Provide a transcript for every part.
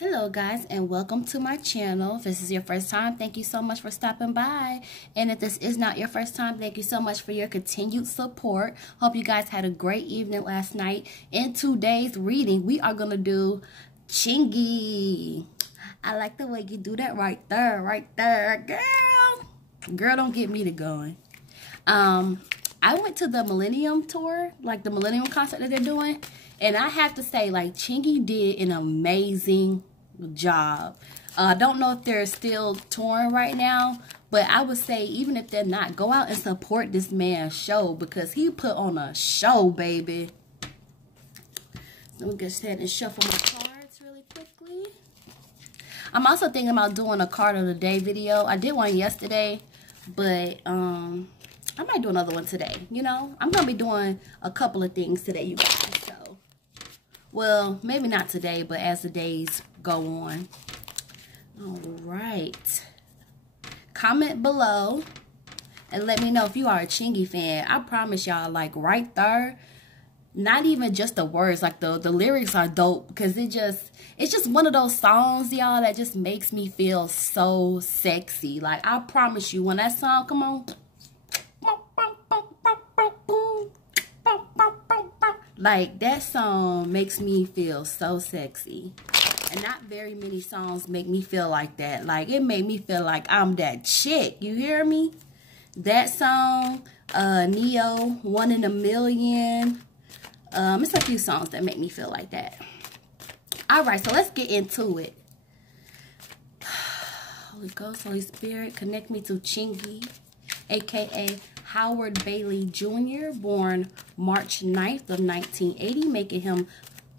Hello guys, and welcome to my channel. If this is your first time, thank you so much for stopping by. And if this is not your first time, thank you so much for your continued support. Hope you guys had a great evening last night. In today's reading, we are going to do Chingy. I like the way you do that right there, girl. Girl, don't get me to going. I went to the Millennium Tour, like the Millennium concert that they're doing. And I have to say, like, Chingy did an amazing job. I don't know if they're still touring right now, but I would say even if they're not, go out and support this man's show because he put on a show, baby. Let me just head and shuffle my cards really quickly. I'm also thinking about doing a card of the day video. I did one yesterday, but I might do another one today. You know, I'm gonna be doing a couple of things today, you guys. So, well, maybe not today, but as the days go on. All right. Comment below and let me know if you are a Chingy fan. I promise y'all, like right there, not even just the words, like the lyrics are dope because it's just one of those songs, y'all, that just makes me feel so sexy. Like, I promise you, when that song come on, like, that song makes me feel so sexy. And not very many songs make me feel like that. Like, it made me feel like I'm that chick. You hear me? That song, Neo, One in a Million. It's a few songs that make me feel like that. Alright, so let's get into it. Holy Ghost, Holy Spirit, connect me to Chingy, a.k.a. Howard Bailey Jr., born March 9th of 1980, making him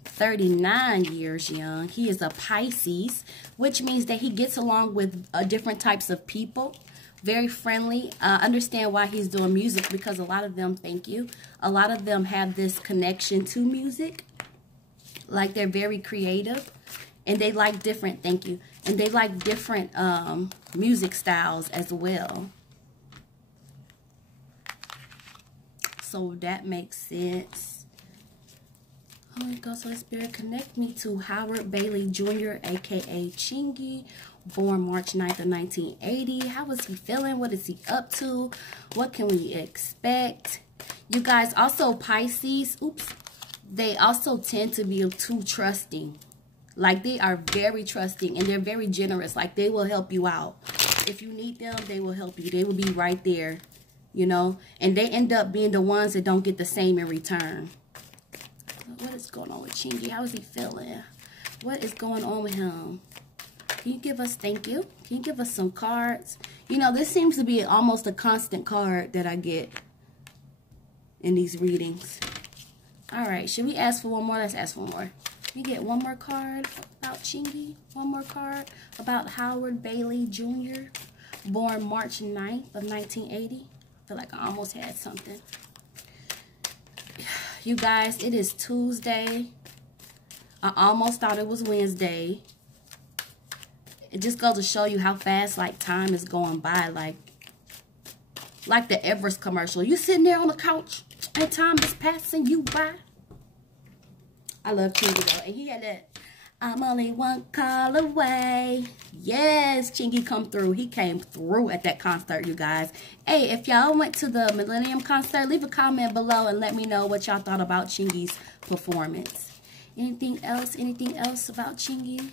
39 years young. He is a Pisces, which means that he gets along with different types of people. Very friendly. Understand why he's doing music, because a lot of them, thank you, a lot of them have this connection to music. Like, they're very creative. And they like different, thank you, and they like different music styles as well. So that makes sense. Holy Ghost, Holy Spirit, connect me to Howard Bailey Jr., a.k.a. Chingy, born March 9th of 1980. How is he feeling? What is he up to? What can we expect? You guys, also Pisces, oops, they also tend to be too trusting. Like, they are very trusting and they're very generous. Like, they will help you out. If you need them, they will help you. They will be right there, you know. And they end up being the ones that don't get the same in return. What is going on with Chingy? How is he feeling? What is going on with him? Can you give us, thank you, can you give us some cards? You know, this seems to be almost a constant card that I get in these readings. All right, should we ask for one more? Let's ask for one more. You get one more card about Chingy. One more card about Howard Bailey Jr., born March 9th of 1980. I feel like I almost had something. You guys, it is Tuesday. I almost thought it was Wednesday. It just goes to show you how fast, like, time is going by. Like the Everest commercial. You sitting there on the couch and time is passing you by. I love Chingy though. And he had that, I'm only one call away. Yes, Chingy come through. He came through at that concert, you guys. Hey, if y'all went to the Millennium concert, leave a comment below and let me know what y'all thought about Chingy's performance. Anything else? Anything else about Chingy?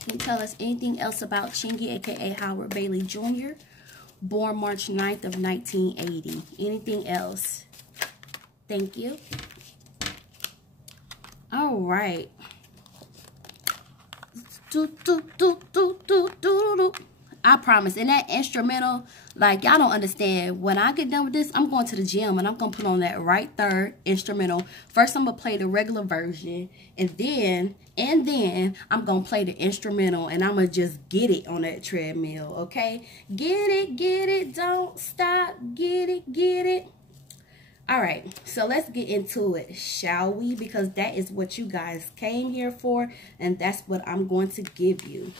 Can you tell us anything else about Chingy, a.k.a. Howard Bailey Jr., born March 9th of 1980? Anything else? Thank you. All right. I promise. And that instrumental, like, y'all don't understand. When I get done with this, I'm going to the gym and I'm going to put on that right there instrumental. First, I'm going to play the regular version. And then I'm going to play the instrumental and I'm going to just get it on that treadmill, okay? Get it, don't stop. Get it. All right, so let's get into it, shall we? Because that is what you guys came here for, and that's what I'm going to give you.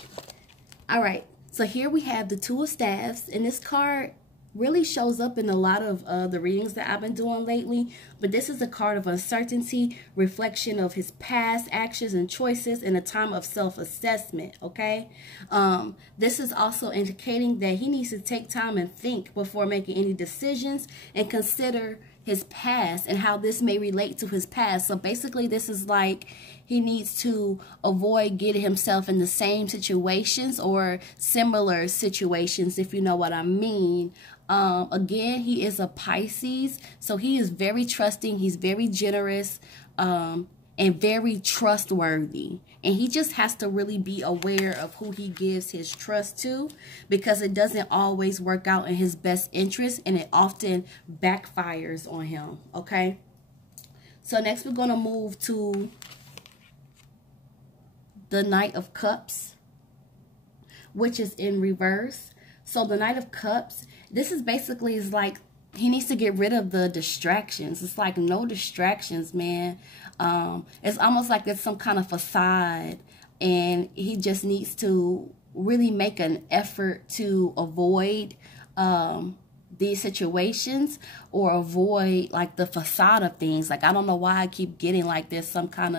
All right, so here we have the Two of Staffs, and this card really shows up in a lot of the readings that I've been doing lately. But this is a card of uncertainty, reflection of his past actions and choices, in a time of self-assessment, okay? This is also indicating that he needs to take time and think before making any decisions, and consider his past and how this may relate to his past. So basically, this is like he needs to avoid getting himself in the same situations or similar situations, if you know what I mean. Again, he is a Pisces, so he is very trusting. He's very generous, and very trustworthy. And he just has to really be aware of who he gives his trust to, because it doesn't always work out in his best interest, and it often backfires on him, okay? So next we're going to move to the Knight of Cups, which is in reverse. So the Knight of Cups, this is basically is like he needs to get rid of the distractions. It's like no distractions, man. It's almost like it's some kind of facade, and he just needs to really make an effort to avoid these situations, or avoid like the facade of things. Like, I don't know why I keep getting like there's some kind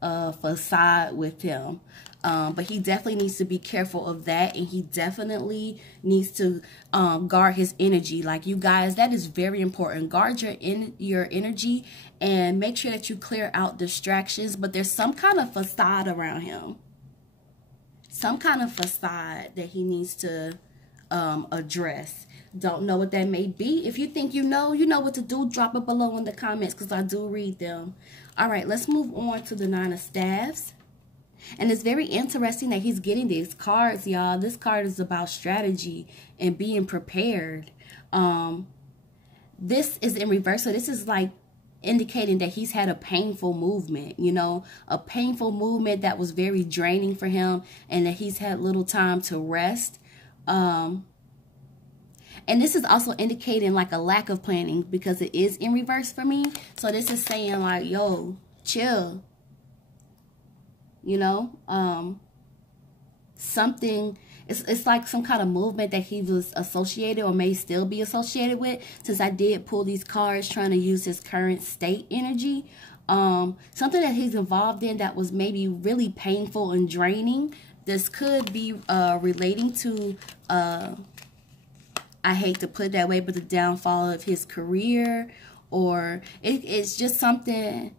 of facade with him. But he definitely needs to be careful of that, and he definitely needs to guard his energy. Like, you guys, that is very important. Guard your energy, and make sure that you clear out distractions. But there's some kind of facade around him, some kind of facade that he needs to address. Don't know what that may be. If you think you know what to do. Drop it below in the comments, because I do read them. All right, let's move on to the Nine of Staves. And it's very interesting that he's getting these cards, y'all. This card is about strategy and being prepared. This is in reverse. So this is like indicating that he's had a painful movement, you know, a painful movement that was very draining for him, and that he's had little time to rest. And this is also indicating like a lack of planning, because it is in reverse for me. So this is saying like, yo, chill. You know, something, it's like some kind of movement that he was associated, or may still be associated with, since I did pull these cards trying to use his current state energy. Something that he's involved in that was maybe really painful and draining. This could be relating to, I hate to put it that way, but the downfall of his career, or it's just something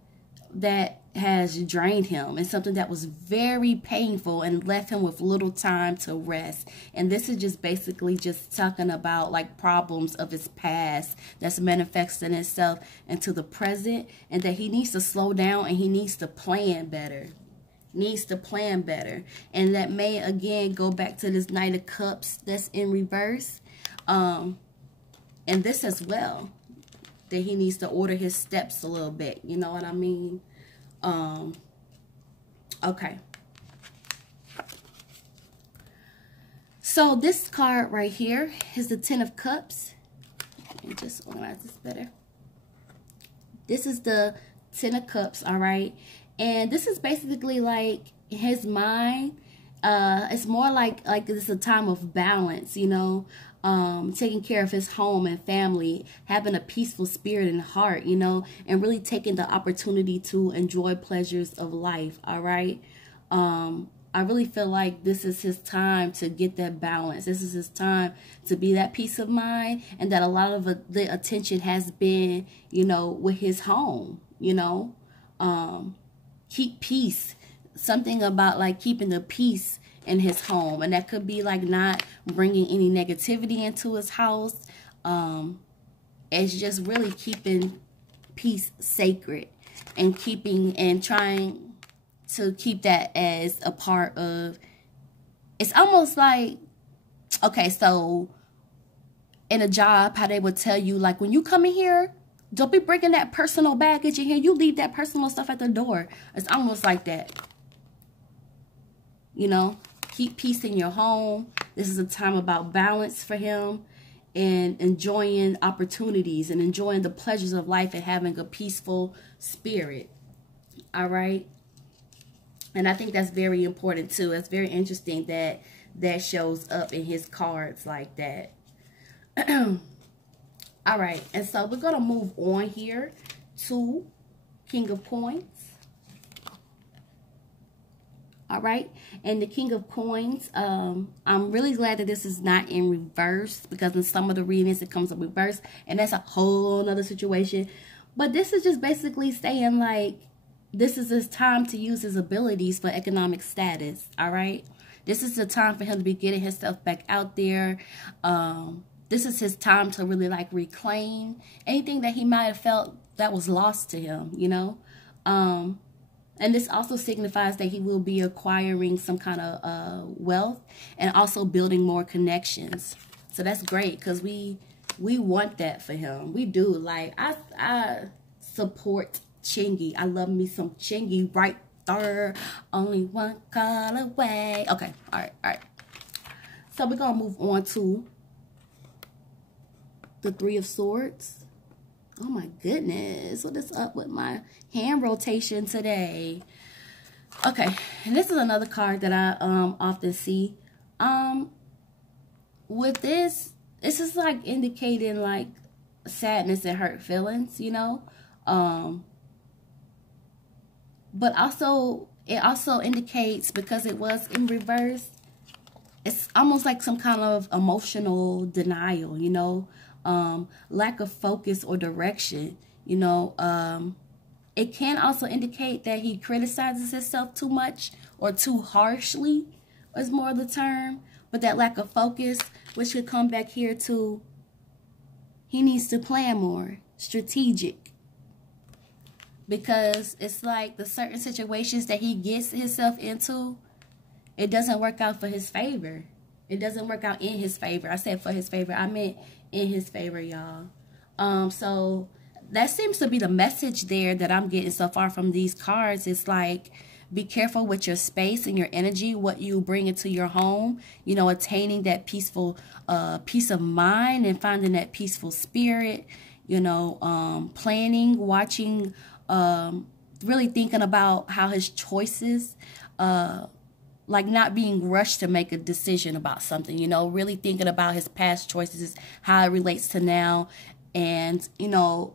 that has drained him, and something that was very painful and left him with little time to rest. And this is just basically just talking about like problems of his past that's manifesting itself into the present, and that he needs to slow down, and he needs to plan better. And that may again go back to this Knight of Cups that's in reverse, and this as well, that he needs to order his steps a little bit, you know what I mean? Okay. So this card right here is the Ten of Cups. Let me just organize this better. This is the Ten of Cups, all right? And this is basically like his mind. It's more like this is a time of balance, you know, taking care of his home and family, having a peaceful spirit and heart, you know, and really taking the opportunity to enjoy pleasures of life, all right? I really feel like this is his time to get that balance. This is his time to be that peace of mind, and that a lot of the attention has been, you know, with his home, you know. Keep peace. Something about like keeping the peace in his home, and that could be like not bringing any negativity into his house. It's just really keeping peace sacred, and trying to keep that as a part of, it's almost like, okay, so in a job, how they would tell you, like, when you come in here, don't be bringing that personal baggage in here. You leave that personal stuff at the door. It's almost like that. You know, keep peace in your home. This is a time about balance for him, and enjoying opportunities, and enjoying the pleasures of life, and having a peaceful spirit. All right. And I think that's very important too. It's very interesting that that shows up in his cards like that. All right, and so we're going to move on here to King of Coins. All right, and the King of Coins, I'm really glad that this is not in reverse, because in some of the readings it comes in reverse, and that's a whole other situation. But this is just basically saying, like, this is his time to use his abilities for economic status. All right, this is the time for him to be getting himself back out there. This is his time to really, like, reclaim anything that he might have felt that was lost to him, you know. And this also signifies that he will be acquiring some kind of wealth and also building more connections. So that's great, because we want that for him. We do. Like, I support Chingy. I love me some Chingy right there. Only one call away. Okay. All right. So we're going to move on to the Three of Swords. Oh my goodness, what is up with my hand rotation today? Okay, and this is another card that I often see. With this is like indicating like sadness and hurt feelings, you know. But also it also indicates, because it was in reverse, it's almost like some kind of emotional denial, you know. Lack of focus or direction, you know. It can also indicate that he criticizes himself too much or too harshly, is more of the term. But that lack of focus, which could come back here to, he needs to plan more, strategic. Because it's like the certain situations that he gets himself into, it doesn't work out for his favor. It doesn't work out in his favor. I said for his favor. I meant in his favor, y'all. So that seems to be the message there that I'm getting so far from these cards. It's like, be careful with your space and your energy, what you bring into your home. You know, attaining that peaceful peace of mind and finding that peaceful spirit. You know, planning, watching, really thinking about how his choices, like not being rushed to make a decision about something, you know, really thinking about his past choices, how it relates to now. And, you know,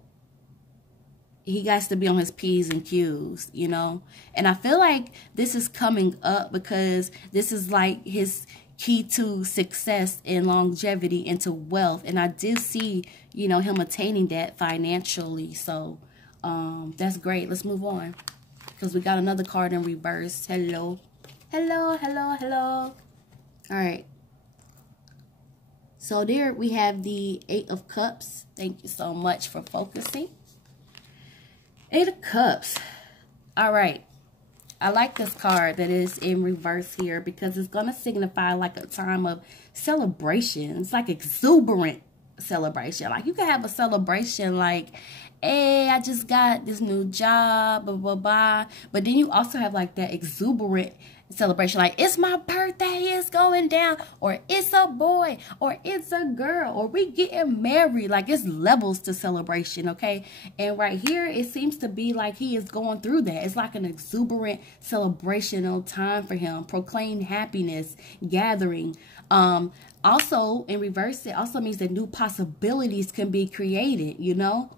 he has to be on his P's and Q's, you know. And I feel like this is coming up because this is like his key to success and longevity into wealth. And I did see, you know, him attaining that financially. So that's great. Let's move on, because we got another card in reverse. Hello. All right. So there we have the Eight of Cups. Thank you so much for focusing. Eight of Cups. All right. I like this card that is in reverse here, because it's going to signify like a time of celebration. It's like exuberant celebration. Like you can have a celebration like, hey, I just got this new job, blah, blah, blah. But then you also have like that exuberant celebration, like it's my birthday, it's going down, or it's a boy, or it's a girl, or we getting married. Like it's levels to celebration, okay? And right here it seems to be like he is going through that. It's like an exuberant celebrational time for him. Proclaim happiness, gathering. Also in reverse, it also means that new possibilities can be created, you know.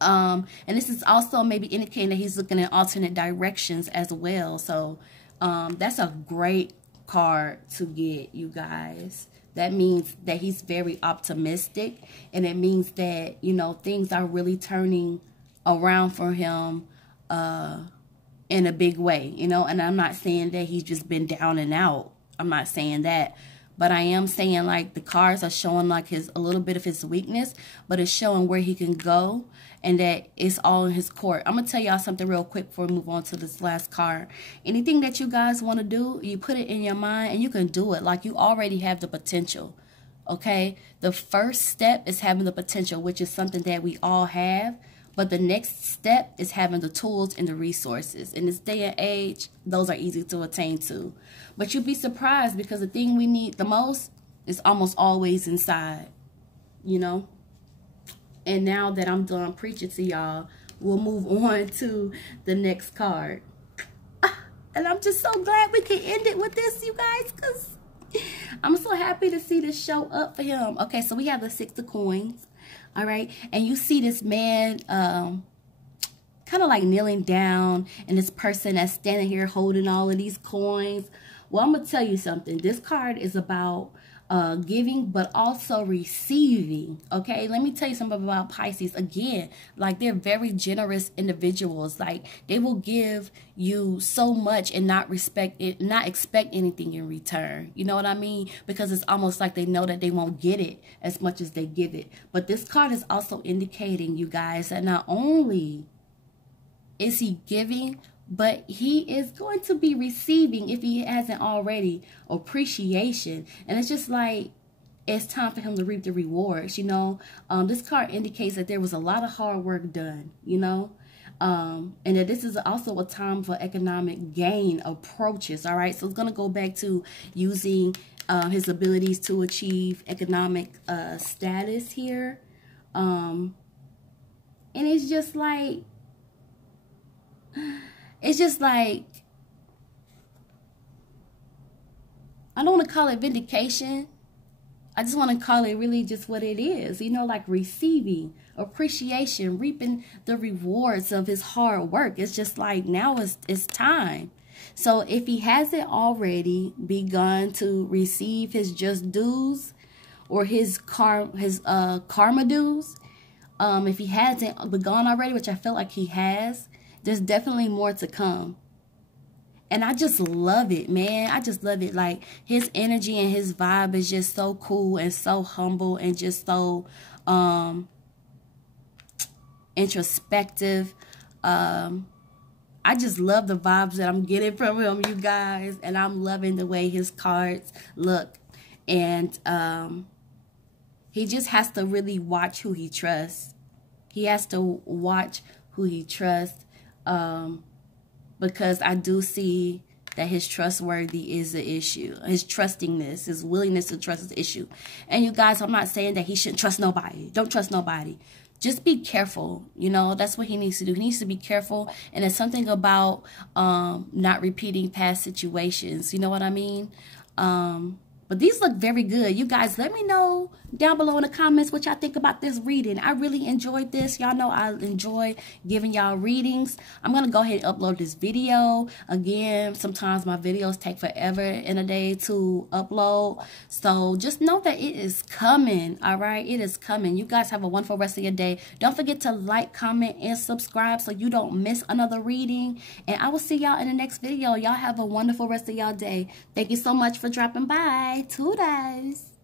And this is also maybe indicating that he's looking at alternate directions as well. So that's a great card to get, you guys. That means that he's very optimistic, and it means that, you know, things are really turning around for him in a big way, you know. And I'm not saying that he's just been down and out. I'm not saying that. But I am saying like the cards are showing like a little bit of his weakness, but it's showing where he can go, and that it's all in his court. I'm going to tell y'all something real quick before we move on to this last card. Anything that you guys want to do, you put it in your mind and you can do it. Like you already have the potential, okay? The first step is having the potential, which is something that we all have. But the next step is having the tools and the resources. In this day and age, those are easy to attain to. But you'd be surprised, because the thing we need the most is almost always inside, you know? And now that I'm done preaching to y'all, we'll move on to the next card. And I'm just so glad we can end it with this, you guys, because I'm so happy to see this show up for him. Okay, so we have the Six of Coins. All right. And you see this man kind of like kneeling down, and this person that's standing here holding all of these coins. Well, I'm going to tell you something. This card is about giving, but also receiving. Okay, let me tell you something about Pisces. Again, like, they're very generous individuals. Like, they will give you so much and not expect anything in return. You know what I mean? Because it's almost like they know that they won't get it as much as they give it. But this card is also indicating, you guys, that not only is he giving, but he is going to be receiving, if he hasn't already, appreciation. And it's just like, it's time for him to reap the rewards, you know. This card indicates that there was a lot of hard work done, you know. And that this is also a time for economic gain approaches, all right? So it's going to go back to using his abilities to achieve economic status here. And it's just like, I don't want to call it vindication. I just want to call it really just what it is. You know, like receiving appreciation, reaping the rewards of his hard work. It's just like, now it's time. So if he hasn't already begun to receive his just dues, or his karma dues, if he hasn't begun already, which I feel like he has, there's definitely more to come. And I just love it, man. I just love it. Like, his energy and his vibe is just so cool and so humble and just so introspective. I just love the vibes that I'm getting from him, you guys. And I'm loving the way his cards look. And he just has to really watch who he trusts. He has to watch who he trusts. Because I do see that his trustworthy is the issue. His trustingness, his willingness to trust is the issue. And you guys, I'm not saying that he shouldn't trust nobody. Don't trust nobody. Just be careful. You know, that's what he needs to do. He needs to be careful. And it's something about not repeating past situations. You know what I mean? But these look very good. You guys, let me know down below in the comments what y'all think about this reading. I really enjoyed this. Y'all know I enjoy giving y'all readings. I'm going to go ahead and upload this video. Again, sometimes my videos take forever in a day to upload. So just know that it is coming, all right? It is coming. You guys have a wonderful rest of your day. Don't forget to like, comment, and subscribe so you don't miss another reading. And I will see y'all in the next video. Y'all have a wonderful rest of y'all day. Thank you so much for dropping by. Toodles.